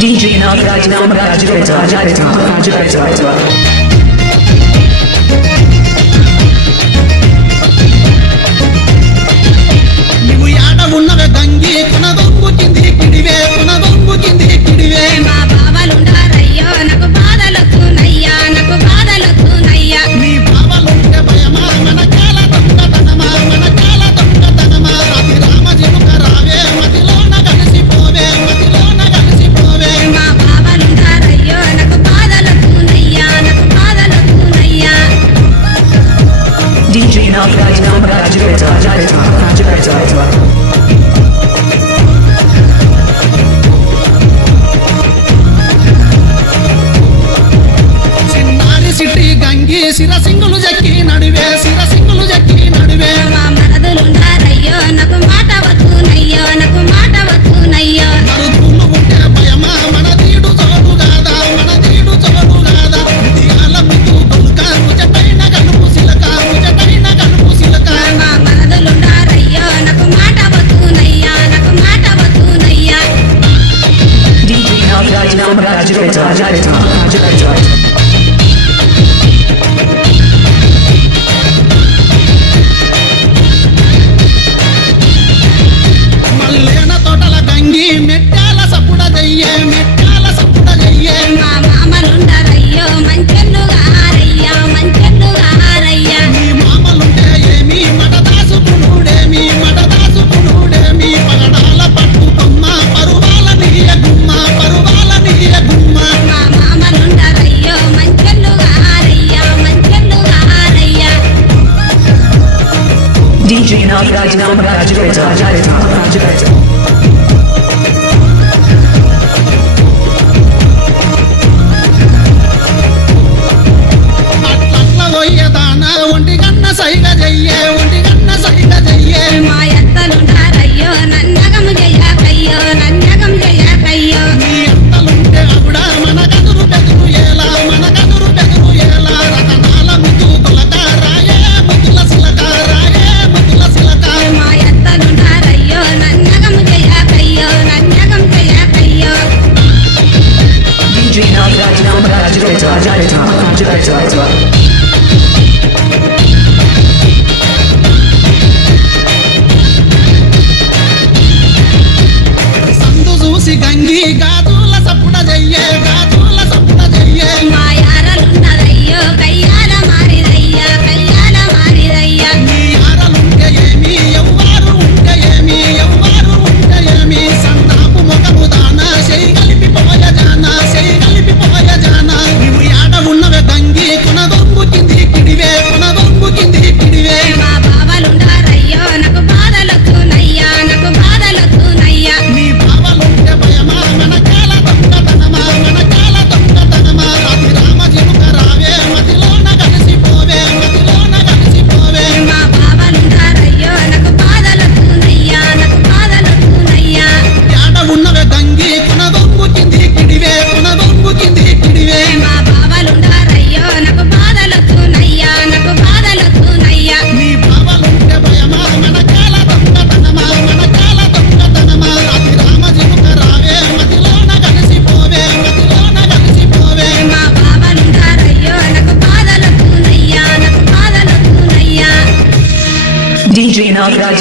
DJ Nagaraj నీవు యాడ ఉన్నవే గంగి కునదొంగు కింది కిడివే కునదొంగు కింది కిడివే మా బావలుండారయ్యో నాకు బాధలొచ్చునయ్యా నాకు బాధలొచ్చునయ్యా నీ బావలుంటే భయమా మన కాల దొంగతనమా మన కాల దొంగతనమా అతి రామ జముక రావే మదిలోన కలిసిపోవే మదిలోన కలిసిపోవే మా బావలుండారయ్యో నాకు బాధలొచ్చునయ్యా నాకు బాధలొచ్చునయ్యా DJ Nagaraj చిన్నారి సిట్టి గంగి సిరసింగులు జక్కి నడివే సిరసింగులు జక్కి నడివే మా మరదులుండారయ్యో నాకు మాట వచ్చునయ్యో నాకు మాట వచ్చునయ్యో మరుదులు ఉంటే భయమా మన తీడు చోటు కాదా మన తీడు చోటు కాదా దియాల ముద్దు కొలుక ముచటైన కలుపు సిలక ముచటైన కలుపు సిలక మా మరదులుండారయ్యో నాకు మాట వచ్చునయ్యా నాకు మాట వచ్చునయ్యా DJ Nagaraj మల్లేన తోటల గంగి మెట్టాల సప్పుడ జయ్యే మెట్టాల సప్పుడ జయ్యే మా మామలుండారయ్యో మంచెల్లుగా హారయ్యా మంచెల్లుగా హారయ్యా నీ మామలుంటే ఏమి మట దాసుకునుడేమి మట దాసుకునుడేమి పగడాల పట్టుకొమ్మ పరువాల నీయ గుమ్మ పరువాల నీయ గుమ్మ మా మామలుండారయ్యో మంచెల్లుగా హారయ్యా మంచెల్లుగా హారయ్యా DJ Nagaraj అట్లట్ల పోయేదాన ఒంటి గన్న సైగ జయ్యే ఒంటి గన్న సైగ జయ్యే మా ఎత్తలుండారయ్యో నన్నగము జయ్యాకయ్యో నన్నగం జయ్యాకయ్యో నీ అత్తలుంటే ఆవిడ మన కదురు బెదురు ఏలా మన కదురు బెదురు ఏలా రతనాల ముద్దు కొలక రాయే ముద్దుల సిలక రాయే ముద్దుల సిలక మా ఎత్తలుండారయ్యో నన్నగము జయ్యాకయ్యో నన్నగం జయ్యాకయ్యో DJ Nagaraj సందు చూసి గంగి గాజుల సప్పుడ జయ్యే గాజుల సప్పుడ జయ్యే మా యారలున్నదయ్యో కయ్యాల మారిదయ్యా కయ్యాల మారిదయ్యా నీ ఆరలుంటే ఏమి ఎవ్వారు ఉంటే ఏమి ఎవ్వారు ఉంటే ఏమి సన్నాపు మొగము దాన చెయ్యి కలిపి పోయ జాన చెయ్యి కలిపి పోయ జాన నువ్వు యాడ ఉన్నవే గంగి కొనదొంగు కింది కిడివే కొనదొంగు కింది కిడివే మా బావలుండారయ్యో నాకు బాధలొచ్చునయ్యా నాకు బాధలొచ్చునయ్యా నీ బావలుంటే భయమా మన కాల దొంగతనమా మన కాల దొంగతనమా అతి రామ జముక రావే మదిలోన కలిసిపోవే మదిలోన కలిసిపోవే మా బావలుండారయ్యో నాకు బాధలొచ్చునయ్యా నాకు బాధలొచ్చునయ్యా యాడ ఉన్నవే గంగి కొనదొంగు కింది కిడివే కొనదొంగు కింది కిడివే మా బావలుండారయ్యో నాకు బాధలొచ్చునయ్యా నాకు బాధలొచ్చునయ్యా నీ బావలుంటే భయమా మన కాల దొంగతనమా మన కాల దొంగతనమా అతి రామ జముక రావే మదిలోన కలిసిపోవే మదిలోన కలిసిపోవే మా బావలుండారయ్యో నాకు బాధలొచ్చునయ్యా నాకు బాధలొచ్చునయ్యా DJ Nagaraj